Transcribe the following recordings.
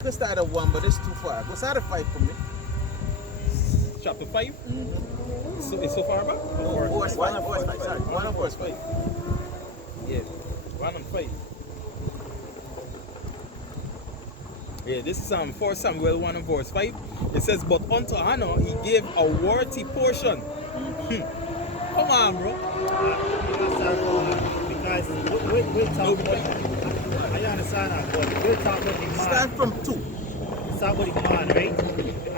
could start at 1, but it's too far. Go start at 5 for me. Chapter 5? So it's so far back? No, verse 5. Sorry, 1 and verse 5. Yeah, 1 and 5. Yeah, this is 4 Samuel 1 and verse 5. It says, but unto Hannah he gave a worthy portion. Come on, bro. Because we'll talk about I understand that, but we'll talk about the man. Start from 2. Start with the man, right?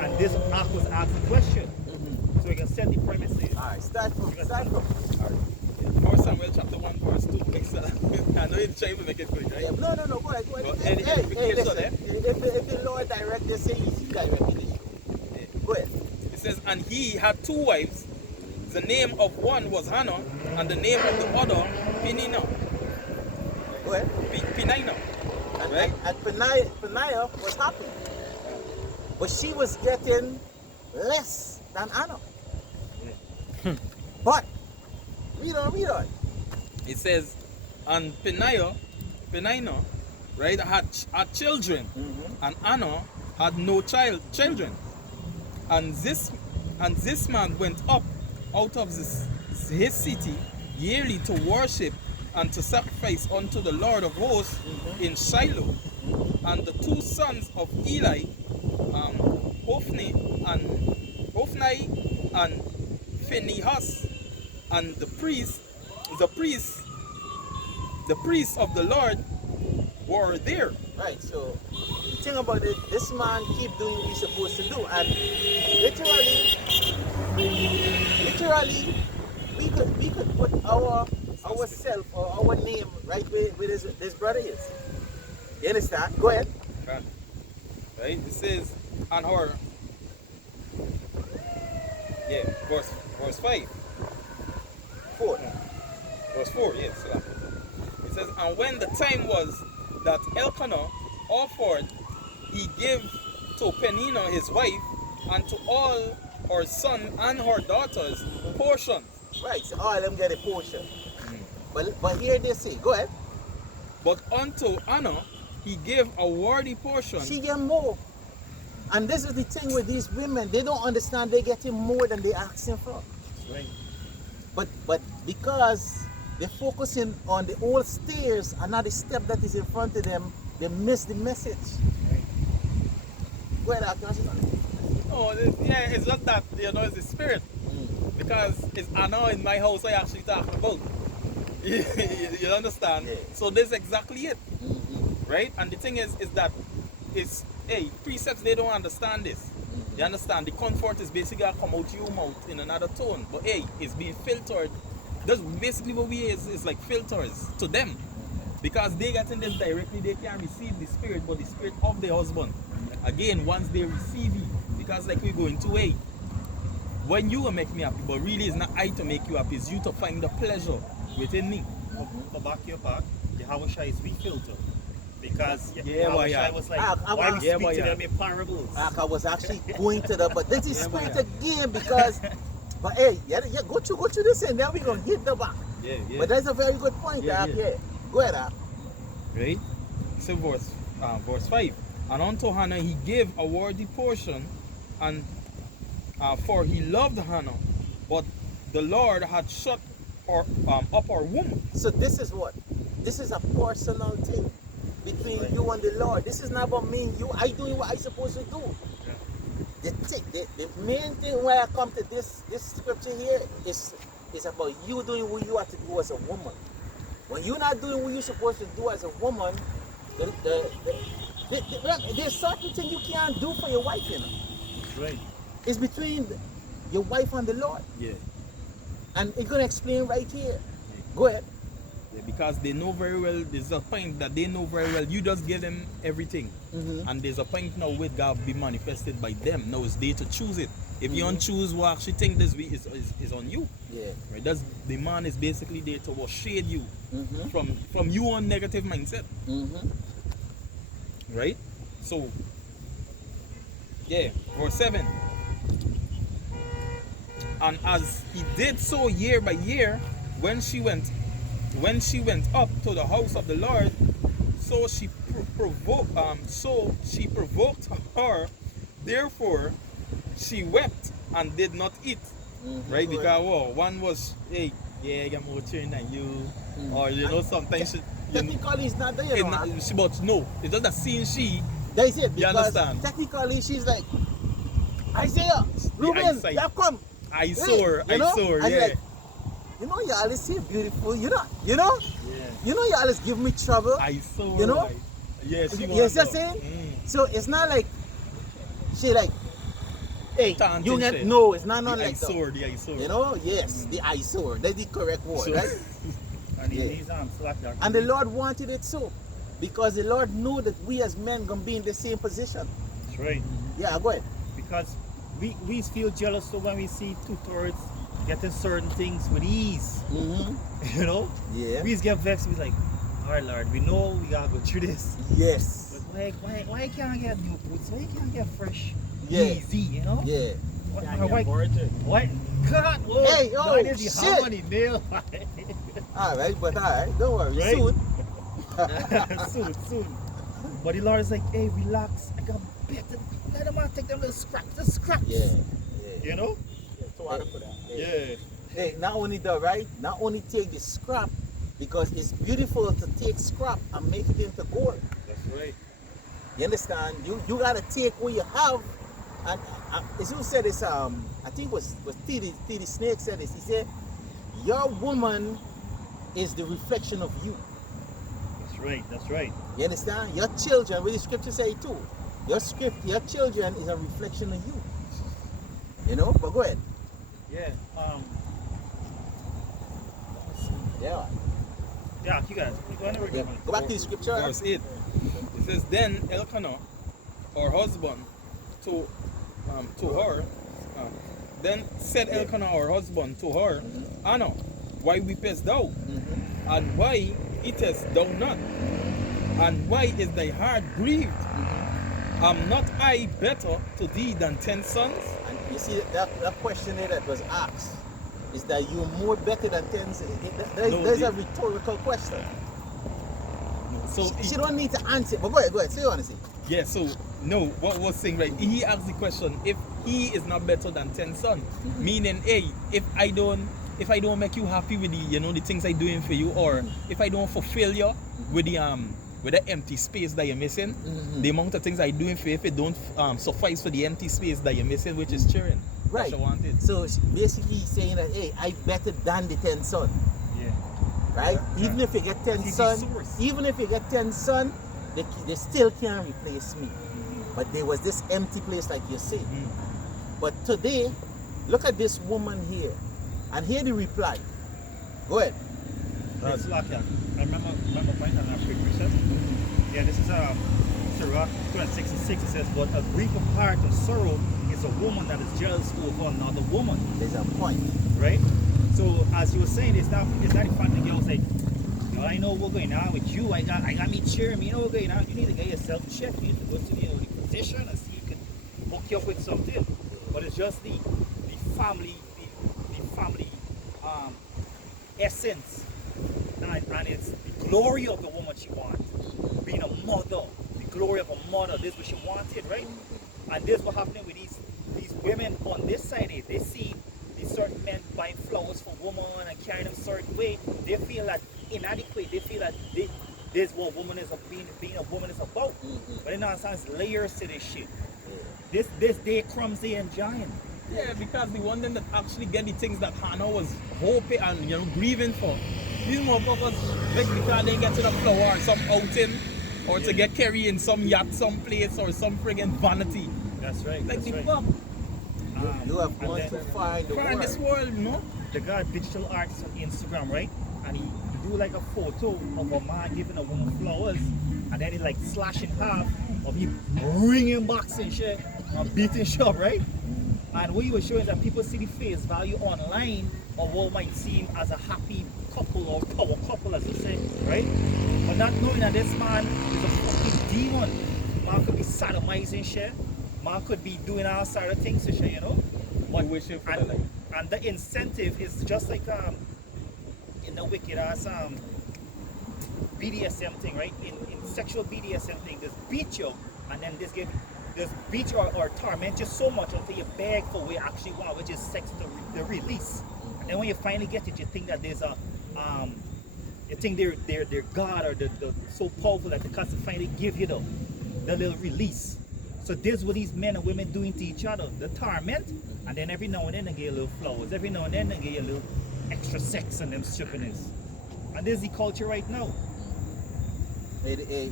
And this act was asked a question. So we can set the premises. Alright, start from. 4 Samuel chapter 1 verse 2. Make sense. I know you're trying to make it quick, right? Yeah, no, go ahead. Well, Hey, listen, listen, if the Lord direct this, say he directed it. Go ahead. It says, and he had 2 wives. The name of one was Hannah, and the name of the other Penina. Go ahead. Penina. Right? And Peninnah was happy. But she was getting less than Anna. But, read on. It says, and Penina, right, had children, and Anna had no children. And this man went up out of his city yearly to worship and to sacrifice unto the Lord of hosts in Shiloh. And the 2 sons of Eli, Hophni and Phinehas, and the priest of the Lord were there. Right, so the thing about it, this man keep doing what he's supposed to do. And literally, we could put ourself or our name right where this brother is. You understand? Go ahead. Right? It says, and her, verse 5. 4. Verse 4, yes. It says, and when the time was that Elkanah offered, he gave to Penina his wife, and to all her son and her daughters portions. Right, so all of them get a portion. But here they say, go ahead. But unto Anna he gave a worthy portion. She get more. And this is the thing with these women, they don't understand they're getting more than they asking for. Right. But because they're focusing on the old stairs and not the step that is in front of them, they miss the message. Right. Go ahead, Akon. Oh, it's not that, it's the spirit. Because it's Anna in my house I actually talking about. You understand? Yeah. So this is exactly it. Right? And the thing is that precepts, they don't understand this. You understand? The comfort is basically gonna come out your mouth in another tone. But it's being filtered. That's basically what we is like filters to them. Because they get in this directly, they can receive the spirit, but the spirit of their husband. Again, once they receive it, because like we go into when you will make me happy, but really it's not I to make you happy, it's you to find the pleasure within me. For back your back, Yahawah is refiltered. Because Yeah, Yahawah was like, why we speak to them in parables? I was actually going to that, but this is spirit again because, but go through this and then we're going to hit the back. Yeah. But that's a very good point, Yeah. Go ahead, Ak. Right? So verse 5. And unto Hannah he gave a worthy portion, and for he loved Hannah, but the Lord had shut up her womb. So this is what? This is a personal thing between you and the Lord. This is not about me and you. I doing what I supposed to do. Yeah. The main thing why I come to this scripture here is about you doing what you have to do as a woman. When you're not doing what you're supposed to do as a woman, there's certain things you can't do for your wife, Right. It's between your wife and the Lord. Yeah. And it's going to explain right here. Go ahead. Yeah, because they know very well, there's a point that they know very well, you just give them everything. And there's a point now where God be manifested by them. Now it's they to choose it. If you don't choose what actually think this way is on you. Yeah. Right? That's the man is basically there to shade you from you on negative mindset. Right? So verse 7. And as he did so year by year, when she went up to the house of the Lord, so she provoked her, therefore she wept and did not eat. Right? Because one was, hey, yeah, I'm more trained than you, or you know, sometimes technically it's not there, you know. But no, it's just that seeing she. That is it. You Because understand? technically she's like, Isaiah, Ruben, you have come. I saw her, You know? yeah. Like, you know, you always say beautiful. You know, you always give me trouble. I saw her. You know? Yeah, she You see what I'm saying? So it's not like she like, hey, you get no. It's not like that. The eyesore. You know? Yes, the eyesore. That's the correct word, So- right? And he needs slack that. And the Lord wanted it so, because the Lord knew that we as men gonna be in the same position. That's right. Yeah, go ahead. Because we feel jealous so when we see two-thirds getting certain things with ease. You know? Yeah. We just get vexed. We're like, all right, Lord, we know we gotta go through this. Yes. But why can't I get new boots? Why can't I get fresh? Yeah. Easy, you know? Yeah. Why? God, oh, Hey, oh, God is the shit. harmony nail. All right, but all right, don't worry. Right? Soon. soon. But the Lord is like, hey, relax. I got better. Let them take them little scraps. Yeah. You know? So hard for that. Yeah. Hey, not only that, right? Not only take the scrap, because it's beautiful to take scrap and make it into gold. That's right. You understand? You gotta take what you have, and as you said this, I think it was T.D. Snake said this. He said, your woman is the reflection of you. That's right. You understand? Your children, what the scripture say too. Your children is a reflection of you. You know? But go ahead. Yeah. Yeah. Yeah, you guys. Go back to the scripture. Verse 8. It says, then Elkanah, her husband, to her, then said Elkanah, her husband, to her, Anna, why weepest thou? And why eatest thou not? And why is thy heart grieved? Am not I better to thee than 10 sons? And you see that question there that was asked, is that you're more better than 10 sons? There's a rhetorical question. So She don't need to answer it, but go ahead, say you want to say. yeah, so no, what was saying, right? He asked the question, if he is not better than 10 sons, meaning, hey, if I don't make you happy with the things I'm doing for you, or if I don't fulfill you with the empty space that you're missing, the amount of things I'm doing for you, if it don't suffice for the empty space that you're missing, which is children. Right. That's what I wanted. So basically he's saying that, hey, I better than the 10 sons. Yeah. Right? Yeah. Even if you get 10 He's sons, the source. even if you get 10 sons, they still can't replace me. But there was this empty place like you say. But today, look at this woman here. And hear the reply. Go ahead. It's like, yeah. I remember point on last week research. Yeah, this is Sirach 266. It says, but a grief of heart of sorrow is a woman that is jealous over another woman. There's a point. Right? So as you were saying, it's not the fact that girls like, I know what's going on with you. I got me cheering. You know what's going on. You need to get yourself checked. You need to go to the physician and see if you can hook you up with something. But it's just the family essence, and it's the glory of the woman she wants. Being a mother, the glory of a mother. This is what she wanted, right? And this is what happening with these women on this side. They see these certain men buying flowers for women and carrying them a certain way. They feel that inadequate. They feel that this is what woman is being a woman is about. But in that sense, layers to this shit. This day crumbs they enjoying. Yeah, because the one them that actually get the things that Hannah was hoping and grieving for. These motherfuckers, like, because they get to the flower or some outing, or to get carried in some yacht someplace, or some friggin' vanity. That's right. Like that's the right. fuck. You have gone too far in the Far in world. this world, you know? The guy digital arts on Instagram, right? And he do like a photo of a man giving a woman flowers, and then he like slash in half of him bringing box and shit and beating shit up, right? And what he was showing is that people see the face value online of what might seem as a happy couple or power couple, as you say, right? But not knowing that this man is a fucking demon. Man could be sodomizing shit. Man could be doing all sort of things to shit, you know? But wishing for the life. and the incentive is just like in the wicked ass BDSM thing, right? In sexual BDSM thing, there's beat you, and then there's beat you or torment you so much until you beg for what you actually want, which is sex the release. And then when you finally get it, you think that there's a you think they're God or they're so powerful that they can finally give you the little release. So this is what these men and women doing to each other, the torment, and then every now and then they get a little flowers, every now and then they get a little extra sex and them strippiness. And this is the culture right now.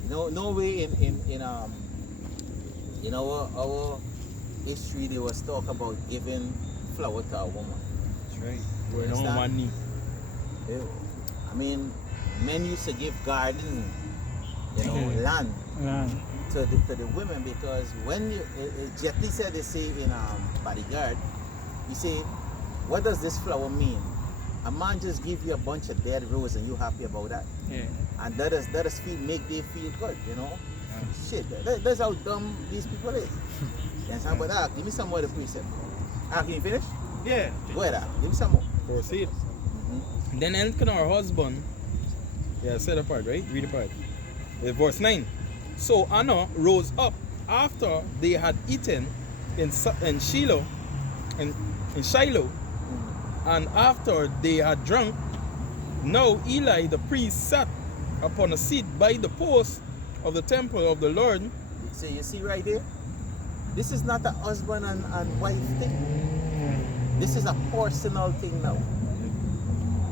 No way in our history there was talk about giving flower to a woman. That's right. You Going on understand? one knee. Yeah. I mean, men used to give garden, land to the women, because when you, Jet Li said, they say in Bodyguard, you say, what does this flower mean? A man just give you a bunch of dead roses and you happy about that? Yeah. And that is make them feel good, Shit, that's how dumb these people is. You understand? But give me some more of the precept. Can you finish? Yeah. Go ahead, give me some more. Proceed. Then Elkanah, her husband, say the part, right? Read the part. Verse 9. So Anna rose up after they had eaten in Shiloh, in Shiloh, and after they had drunk. Now Eli the priest sat upon a seat by the post of the temple of the Lord. So you see right there? This is not a husband and wife thing. This is a personal thing now.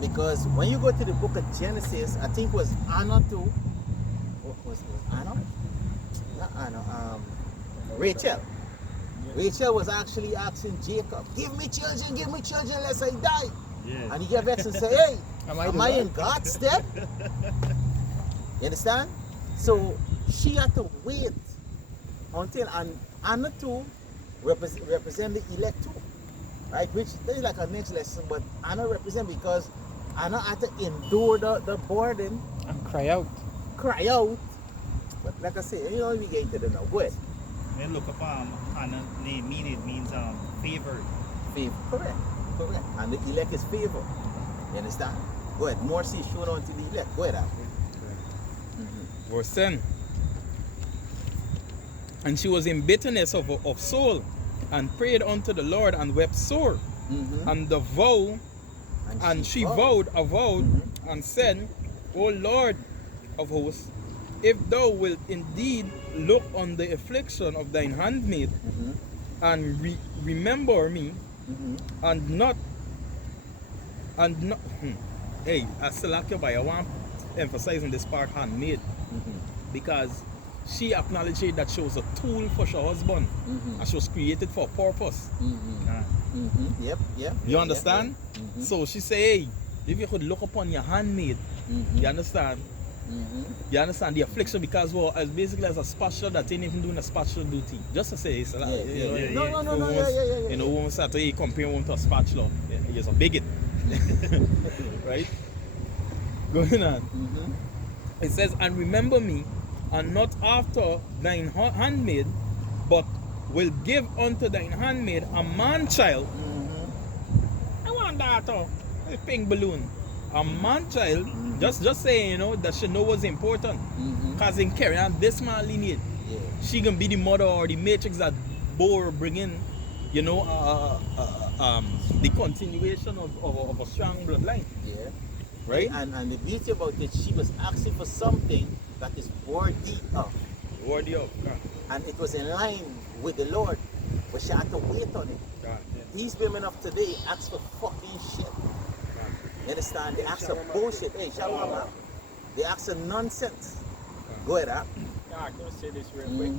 Because when you go to the book of Genesis, I think it was Anna too. What was Anna? Not Anna. Rachel. Rachel was actually asking Jacob, give me children lest I die. Yeah. And he gave vexed and said, hey, am I in God's step? You understand? So she had to wait until, and Anna too represent the elect too. Right? Which is like a next lesson, but Anna represent because Anna had to endure the burden and cry out. But like I say, we get into the now. Go ahead. Then look up Anna name means favored. Favor. Correct. And the elect is favor. You understand? Go ahead. Mercy is shown unto the elect. Go ahead. Verse 10. And she was in bitterness of soul, and prayed unto the Lord, and wept sore. And the vow, and she vowed a vow, and said, O Lord of hosts, if thou wilt indeed look on the affliction of thine handmaid, and remember me, and not, hey, I still like you, but I want to emphasize in this part handmaid, because she acknowledged that she was a tool for her husband, and she was created for a purpose. Yep. You understand? So she say, hey, if you could look upon your handmaid, you understand? You understand the affliction, because it's basically as a spatula that ain't even doing a spatula duty. Just to say, it's a lot. No. You know, when we start to compare one to a spatula, it's a bigot. Right? Going on. It says, and remember me, and not after thine handmaid, but will give unto thine handmaid a man child. I want that, a pink balloon. A man child, just saying, that she know what's important. Because in carrying on this man lineage, she can be the mother or the matrix that bore bringing, the continuation of a strong bloodline. Yeah. Right? And the beauty about it, she was asking for something that is worthy of. Worthy of. And it was in line with the Lord, but she had to wait on it. These women of today ask for fucking shit. You understand? They ask for bullshit. Hey, Shalom, man. They ask for nonsense. Go ahead, I'm going to say this real quick.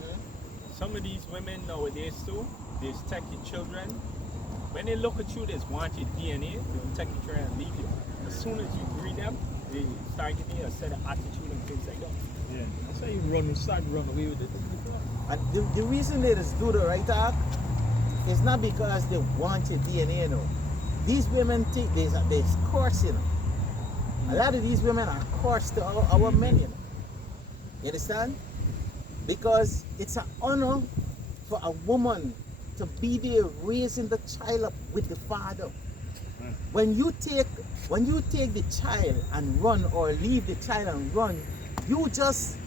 Some of these women nowadays too, they take your children. When they look at you, they want your DNA, they'll take your children and leave you. As soon as you greet them, they start giving you a set of attitude and things like that. Yeah. That's how you start run away with it. And the reason they just do the right act is not because they want your DNA, These women think there's course, A lot of these women are course to our men, You understand? Because it's an honor for a woman to be there raising the child up with the father. When you take the child and run, or leave the child and run, you just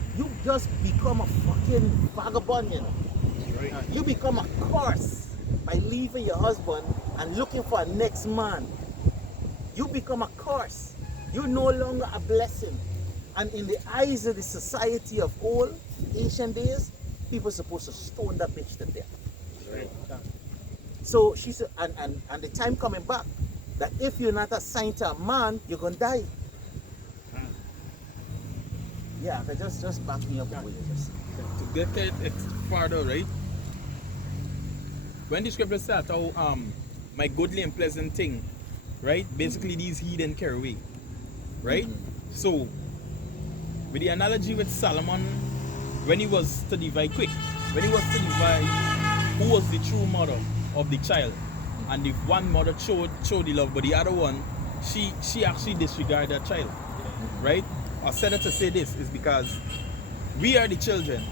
become a fucking vagabond, you know. Right. You become a curse by leaving your husband and looking for a next man. You become a curse. You're no longer a blessing. And in the eyes of the society of old ancient days, people supposed to stone that bitch to death. Right. So she said, and the time coming back, that if you're not assigned to a man, you're gonna die. Yeah, but just back me up with it. To get it further, right? When the scripture says how my goodly and pleasant thing, right? Basically these heathen carry away. Right? So with the analogy with Solomon, when he was to divide when he was to divide who was the true mother of the child, and if one mother showed the love, but the other one, she actually disregarded that child. Right? I said it to say this is because we are the children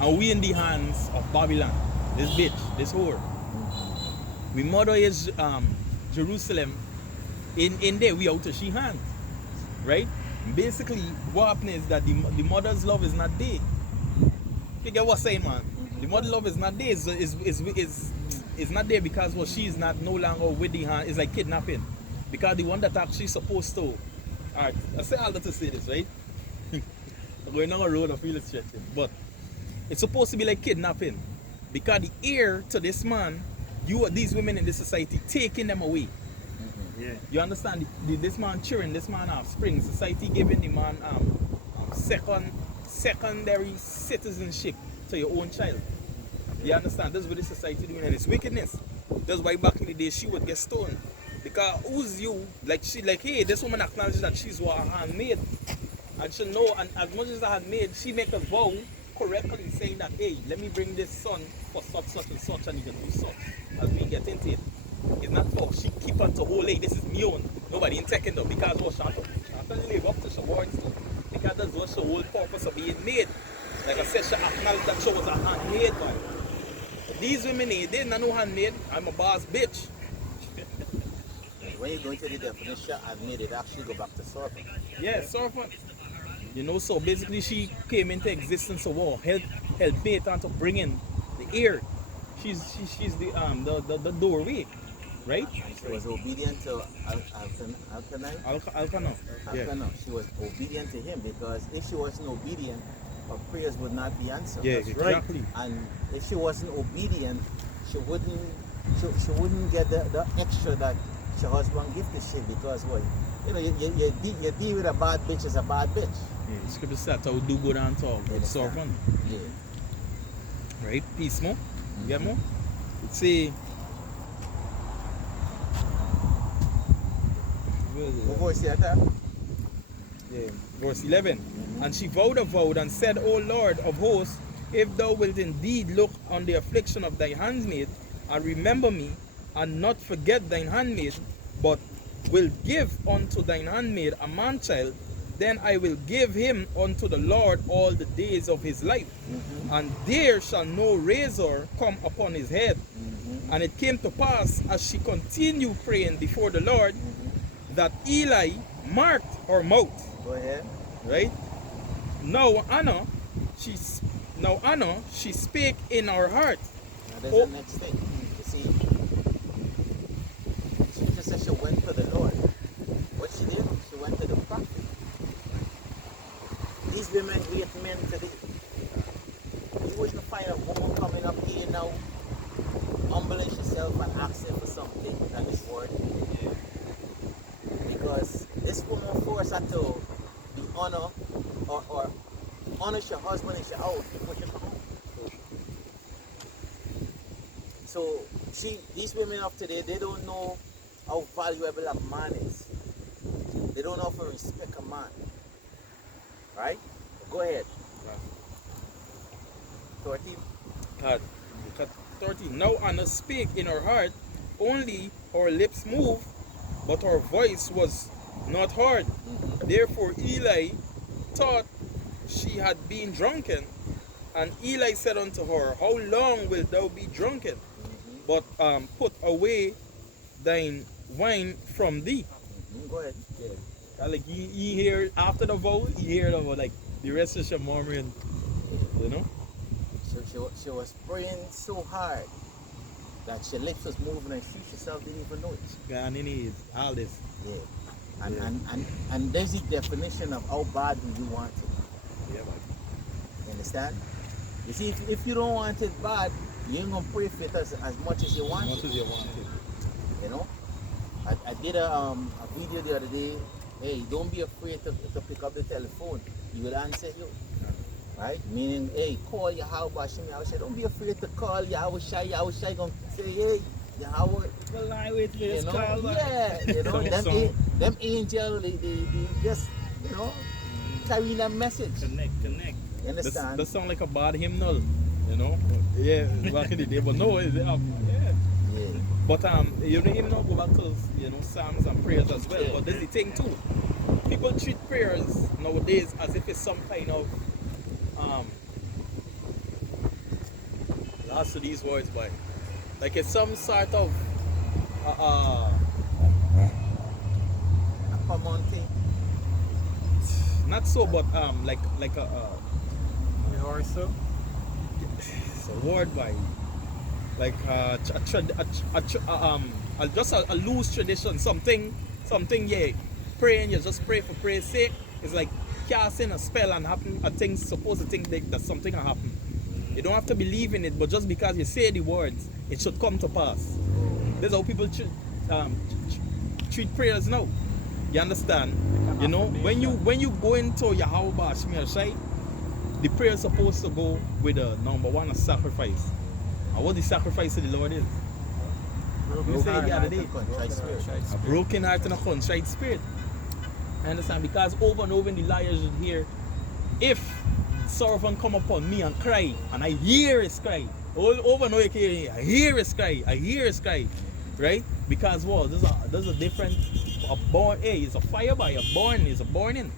and we in the hands of Babylon, this bitch, this whore. We mother is Jerusalem, in there we out of she hands. Right? Basically what happens is that the mother's love is not there. You get what I'm saying, man? The mother's love is not there, is not there because well, she is not no longer with the hand. It's like kidnapping. Because the one that actually supposed to. Alright, I say all that to say this, right? I'm going on a road, I feel it's stretching. But it's supposed to be like kidnapping. Because the heir to this man, these women in this society taking them away. Yeah. You understand? This man cheering, this man offspring, society giving the man secondary citizenship to your own child. You understand? This is what the society doing, and it's wickedness. That's why back in the day she would get stoned. Because who's you? Like hey, this woman acknowledges that she's what her handmaid. And she know, and as much as a handmaid, she make a vow correctly saying that, hey, let me bring this son for such and such, and he can do such as we get into it. It's not for she keep on to whole, hey, this is me own. Nobody ain't taking them because what she live up to her words too. Because that's what the whole purpose of being made. Like I said, she acknowledged that she was a handmaid, man. These women, they didn't know handmaid. I'm a boss bitch. When you go into the definition, handmaid, it actually go back to servant. Yeah, servant. You know, so basically she came into existence of war, help mate and to bring in the heir. She's the doorway, right? And she was obedient to Elkanah. Elkanah. Yeah. She was obedient to him, because if she wasn't obedient, her prayers would not be answered. Yeah, That's exactly. Right. And if she wasn't obedient, she wouldn't get the extra that her husband give the shit, because what, you know, you deal with a bad bitch is a bad bitch. Yeah, the scripture says how do good and talk. Servant. Yeah. Right? Peace more. You get more? It's a What voice is that? yeah, verse 11. And she vowed a vow and said, O Lord of hosts, if thou wilt indeed look on the affliction of thy handmaid, and remember me, and not forget thine handmaid, but will give unto thine handmaid a man child, then I will give him unto the Lord all the days of his life, and there shall no razor come upon his head. And it came to pass, as she continued praying before the Lord, that Eli marked her mouth. Go ahead. Right? Now Anna, she spake in her heart. Now there's the next thing. You see, she just said she went to the Lord. What she did? She went to the prophet. These women hate men today. You wouldn't find a woman coming up here now, humbling herself and asking for something that is worthy. Because this woman forced her to be honor or honor your husband in your house before you come home. So these women of today, they don't know how valuable a man is. They don't know how to respect a man. Right? Go ahead. 13. 13. Now Anna spake in her heart, only her lips moved, but her voice was not heard. Therefore Eli thought she had been drunken. And Eli said unto her, How long wilt thou be drunken? But put away thine wine from thee. Go ahead. Like you hear after the vow, you hear the The rest is Shamar, you know? She was praying so hard that her lips was moving and she herself didn't even know it. Guyana is all this. Yeah. And there's the definition of how bad do you want it. Yeah, man. You understand? You see, if you don't want it bad, you ain't gonna pray for it as much as you want As much as you want it. You know? I did a video the other day. Hey, don't be afraid to pick up the telephone. He will answer you. Right? Meaning, hey, call Yahawah. Don't be afraid to call Yahweh. Yahweh gonna say, hey, Yahweh. Well, I wait for this call. Yeah, you know, them angels, they just, you know, carrying a message. Connect. You understand? That sound like a bad hymnal, you know? Yeah, back in the day, but no, yeah. But you know, hymnal go back to, you know, psalms and prayers as well. But there's the thing too. People treat prayers nowadays as if it's some kind of last of these words, boy. Like it's some sort of a common thing. not so, but like a Rehearsal. it's a word, boy. Like just a loose tradition, something, yeah. Praying, you just pray for prayer's sake. It's like casting a spell and happen a thing, suppose to think that something will happen. You don't have to believe in it, but just because you say the words, it should come to pass. That's how people treat prayers now. You understand? You know, when you go into YAHAWAH, the prayer is supposed to go with number one, a sacrifice. And what the sacrifice of the Lord is? You say the other day, a broken heart and a contrite spirit. I understand, because over and over in the liars would hear, if servant come upon me and cry, and I hear his cry, all over and over you can hear, I hear his cry, right? Because what? There's a different, it's a fire by a burning,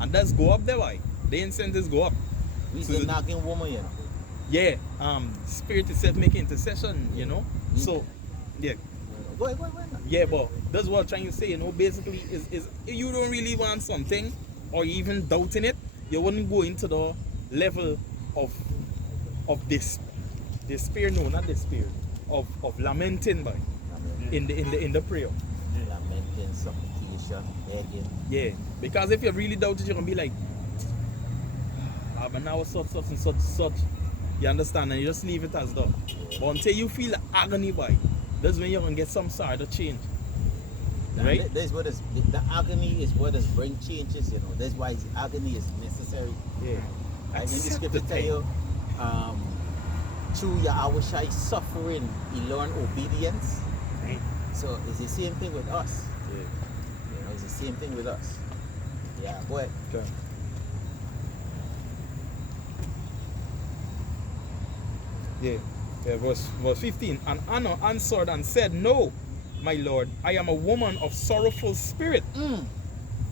and that's go up there, why? The incenses go up. We still knocking woman, you know. Yeah, spirit itself making intercession, you know. So, yeah. Go ahead. Yeah, but that's what I'm trying to say, you know, basically is if you don't really want something or even doubting it, you wouldn't go into the level of despair, no, not despair, of lamenting by in the prayer. Lamenting, supplication, begging. Yeah, because if you really doubt it, you're gonna be like, but now such and such. You understand, and you just leave it as that. But until you feel the agony by, that's when you're gonna get some sort of change. Right? That's what is the agony is what is bring changes, you know. That's why agony is necessary. Yeah. Right? In the scripture tell you, through Yahweh suffering, he learned obedience. Right. So it's the same thing with us. Yeah. You know, it's the same thing with us. Yeah, go ahead. Okay. Yeah, verse 15. And Anna answered and said, No, my lord, I am a woman of sorrowful spirit.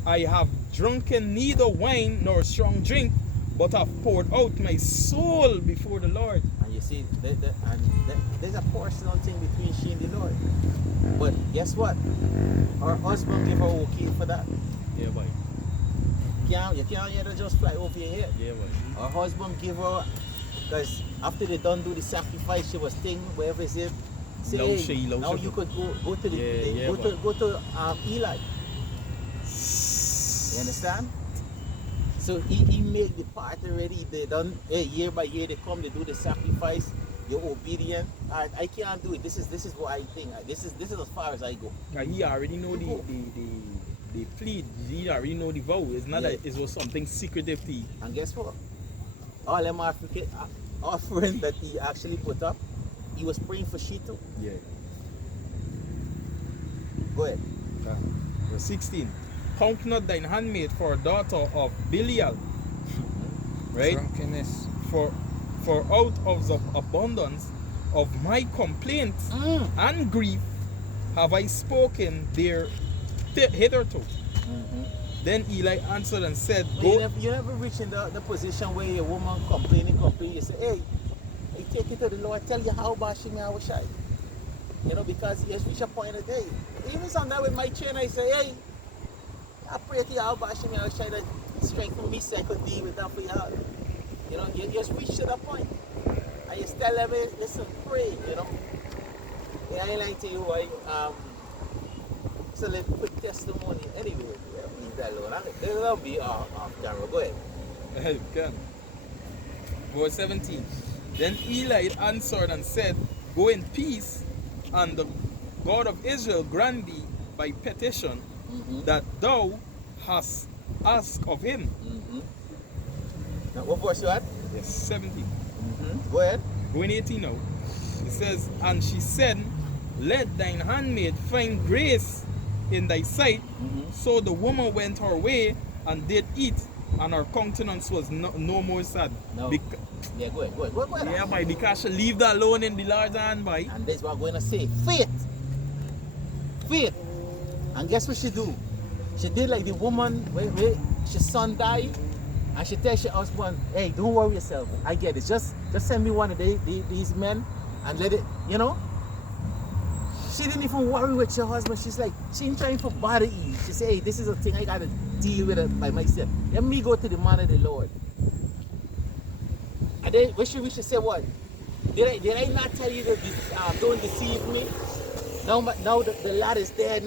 I have drunken neither wine nor strong drink, but have poured out my soul before the Lord. And you see, there's a personal thing between she and the Lord. But guess what? Her husband gave her okay for that. Yeah, boy. You can't let her just fly over your head. Yeah, boy. Her husband gave her, because after they done do the sacrifice, she was thinking, wherever it is, say, hey, now you could go to the go to Eli. You understand? So he made the part already. They done year by year. They come, they do the sacrifice. You're obedient. Alright, I can't do it. This is what I think. This is as far as I go. He already know the plea. He already know the vow. It's not that it was something secretive to you. And guess what? All them African offering that he actually put up, he was praying for she too. Yeah. Go ahead. Verse 16. Count not thine handmaid for a daughter of Belial. Right? Drunkenness. For out of the abundance of my complaint and grief have I spoken there hitherto. Then Eli answered and said, Go. You never reach in the position where a woman complaining, you say, hey, I take it to the Lord, tell you how bad she may have a shy. You know, because he has reached a point of day. Even sometimes with my chain, I say, hey, I pray to you how bad she may have a shy that strengthen me so I could deal with that for y'all. You know, you just reach to that point. And you tell them, listen, pray, you know. Yeah, I ain't lying to you, it's a little quick testimony. Anyway, leave that alone. They'll be off camera. Go ahead. You can. Verse 17. Then Eli answered and said, Go in peace, and the God of Israel grant thee by petition that thou hast asked of him. Now, what verse you at? Yes, 17. Go ahead. Go in 18 now. It says, And she said, Let thine handmaid find grace in thy sight. So the woman went her way and did eat, and her countenance was no more sad. No. Yeah, go ahead. Go ahead. Yeah, boy, because she leave that alone in the Lord's hand, boy. And that's what I'm going to say. Faith. Faith. And guess what she do? She did like the woman where her son died, and she tells her husband, hey, don't worry yourself. I get it. Just send me one of these men and let it, you know? She didn't even worry with your husband. She's like, she ain't trying for body ease. She say, hey, this is a thing I got to deal with it by myself. Let me go to the man of the Lord. And then when she reached, she said, what? Did I not tell you that don't deceive me? Now the lad is dead.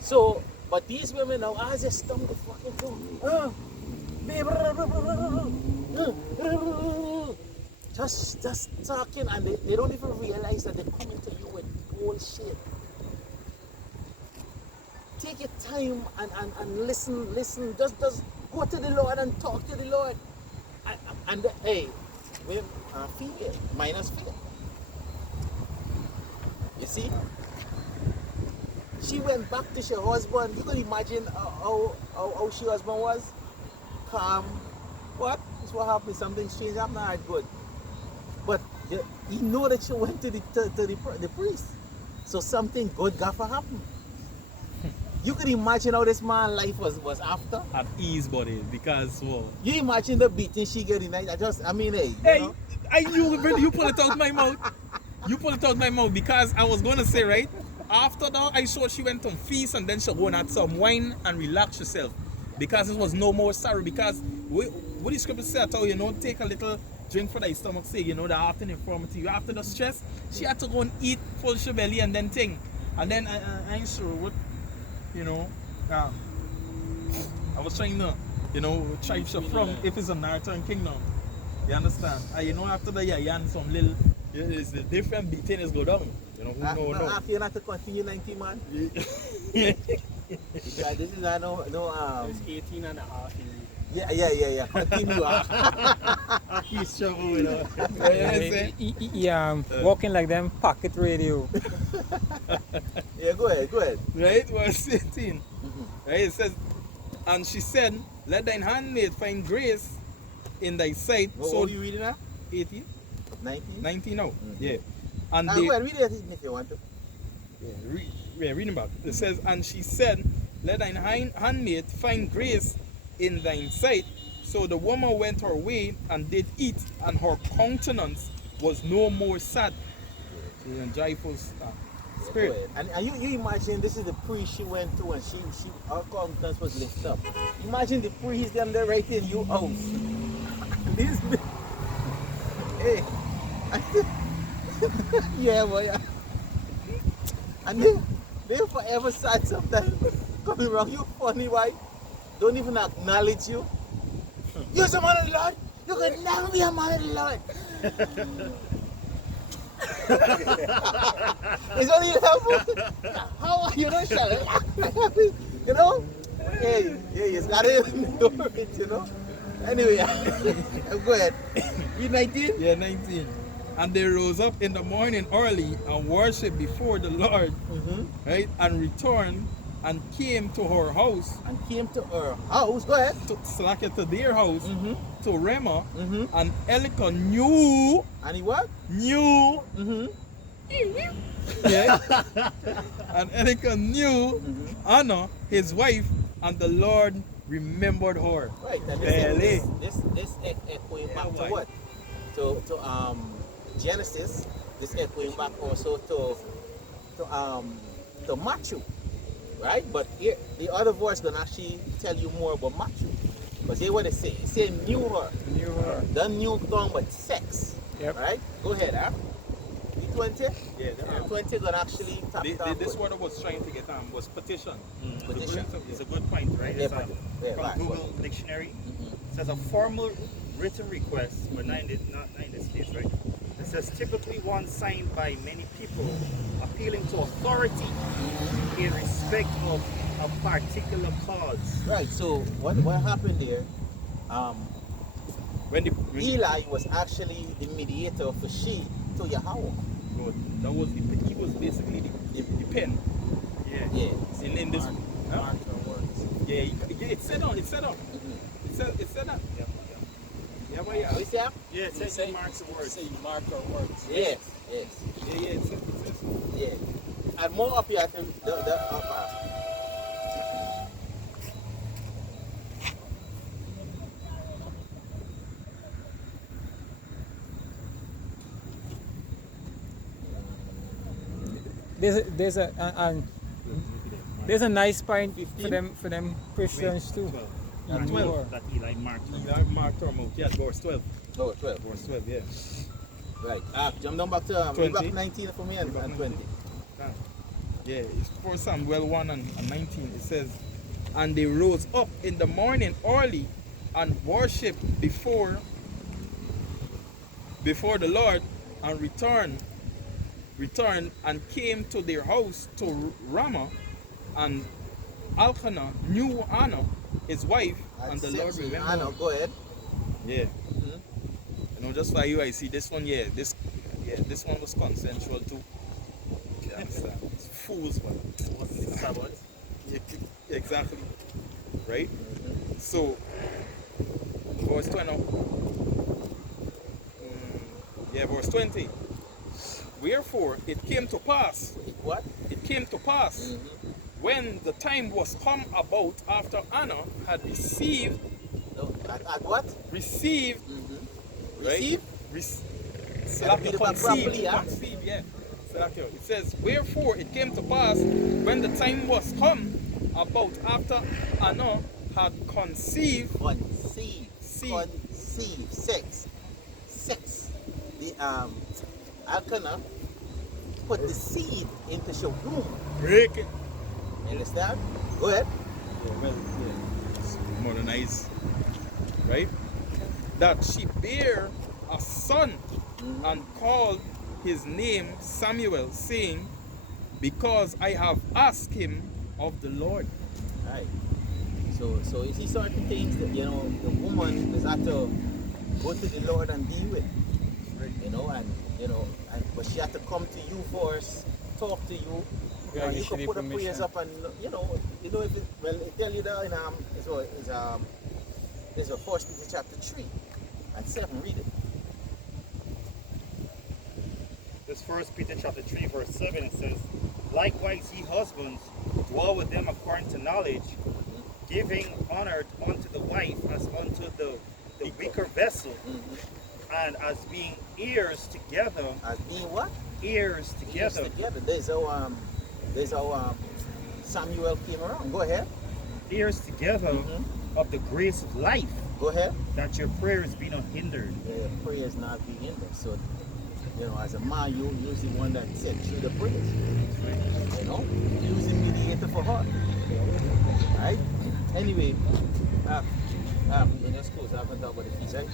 So, but these women now, I just stumble the fucking through. Just talking, and they don't even realize that they're coming to you with bullshit. Take your time and listen. Just go to the Lord and talk to the Lord. And hey, fear, minus fear. You see? She went back to her husband. You can imagine how she husband was. Calm. What? That's what happened. Something strange happened. Alright, good. But he know that she went to the priest. So something good got to happen. You can imagine how this man's life was after. At ease, buddy, because well. You imagine the beating she get in night. Hey, you pull it out my mouth. You pull it out my mouth because I was gonna say, right? After that, I saw she went on feast and then she go and had some wine and relax herself. Because it was no more sorrow. Because what the scripture said, you know, take a little drink for thy stomach sake, you know, the after infirmity. After the stress, she had to go and eat full belly and then thing. And then I ain't sure what, you know, I was trying to, you know, chive her from if it's a northern kingdom. You understand? And you know, after the Yayan, some little, it's the different beatings go down. You know, who know. After you not to continue 90, man. Because this is no It's 18 and a half. Yeah. Continue. He's struggling with it. Walking like them pocket radio. Yeah, go ahead. Right, verse 18. Right, it says, and she said, Let thine handmaid find grace in thy sight. What are you reading now? 18? 19? 19 now. Yeah. And go ahead, read it if you want to. Yeah, reading back. It says, and she said, Let thine handmaid find grace in thine sight. So the woman went her way and did eat, and her countenance was no more sad. She's in joyful spirit. And you imagine this is the priest she went to, and her countenance was lifted up. Imagine the priest them there right in your house. Hey, yeah, boy. And they forever sad sometimes. Coming wrong, you funny, why? Don't even acknowledge you. You're a man of the Lord. You can never be a man of the Lord. It's only level. How are you not sure? You know? Hey, it's got to do it, you know? Anyway, go ahead. Read 19? Yeah, 19. And they rose up in the morning early and worshipped before the Lord, right? And returned and came to her house. Go ahead. To their house, to Ramah. And Elika knew. And he what? Knew. Yeah. And Elika knew Anna, his wife, and the Lord remembered her. Right. And this echoing back to what? To Genesis. This echoing back also to Matthew. right? But here, the other verse gonna actually tell you more about Matthew. Because hear what it say. It say knew her. Knew her. Done new tongue but sex. Yep. Right? Go ahead, huh? E20? Yeah, E20 gonna actually tap it off this with. word I was trying to get was petition. Petition. It's a good point, right? Yeah, It's yeah, from right. Google Dictionary. It says a formal written request, but not in this case, right? It says typically one signed by many people appealing to authority in respect of a particular cause. Right, so what happened there? When Eli was actually the mediator for she to Yahweh. that was he was basically the pen. Yeah. Yeah. In this. Huh? Yeah, it's set on. It said that. Yeah, but yeah. You see that? Yeah, it says you mark the words. Say you mark our words. Yes, yes. Yeah, it says. Yeah. And more up here, the upper. There's a nice point for them Christians too. 12. That Eli marked. Mark Tormouth. Yeah, verse 12. Oh, 12. Verse 12, yeah. Right. Jump down back to 20. back 19 for me and 20. Yeah, it's for Samuel 1 and 19. It says, and they rose up in the morning early and worshipped before the Lord and returned and came to their house to Ramah, and Elkanah knew Anna, his wife, and the Lord remembered. Anna, go ahead. Yeah. You know, just like you, I see this one. Yeah, this one was consensual too. Yeah, understand? It's fools, man. Yeah, exactly. Right. So, verse 20. Verse 20. Wherefore it came to pass. What? It came to pass when the time was come about after Anna had received. No, at what? Received. Receive? Conceive, yeah. It says, wherefore it came to pass when the time was come about after Anna had conceived. Conceive. Sex. The Elkanah put the seed into her womb. Break it. You understand? Go ahead. It's modernized. Right? That she bare a son and called his name Samuel, saying, because I have asked him of the Lord. Right. So you see certain things that, you know, the woman has had to go to the Lord and deal with. You know, but she had to come to you first, talk to you. Yeah, You can put the prayers up and if it tell you that it's a 1 Peter chapter 3 and 7, read it. This 1 Peter chapter 3 verse 7, it says, likewise ye husbands, dwell with them according to knowledge, giving honor unto the wife as unto the weaker vessel, and as being heirs together. As being what? Heirs together. Heirs together. There's our Samuel came around. Go ahead. Heirs together of the grace of life. Go ahead. That your prayers be not hindered. Your prayers not be hindered. So, you know, as a man, you use the one that said through the prayers. You know, use the mediator for her. Right? Anyway, in the schools, I haven't talked about the feast, right?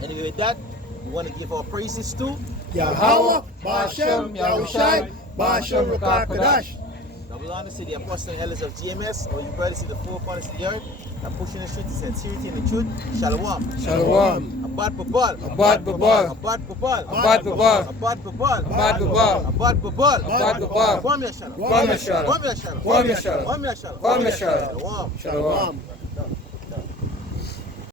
Anyway, with that, we want to give our praises to YAHAWAH, Ba'ashem, Yahushai, Ba'ashem, Rakakadash. Now we want to see the apostles and elders of GMS, or you brothers see the four corners of the earth, that pushing the truth, the sincerity and the truth. Shalom. Shalom. Ahbad Babal. Ahbad Babal. Ahbad Babal. Ahbad Babal. Ahbad Babal. Ahbad Babal. Ahbad Babal. Ahbad Babal. Kwame Yasharahla. Kwame Yasharahla. Kwame Yasharahla. Kwame Yasharahla. Kwame Yasharahla. Kwame Yasharahla. Shalom. Shalom.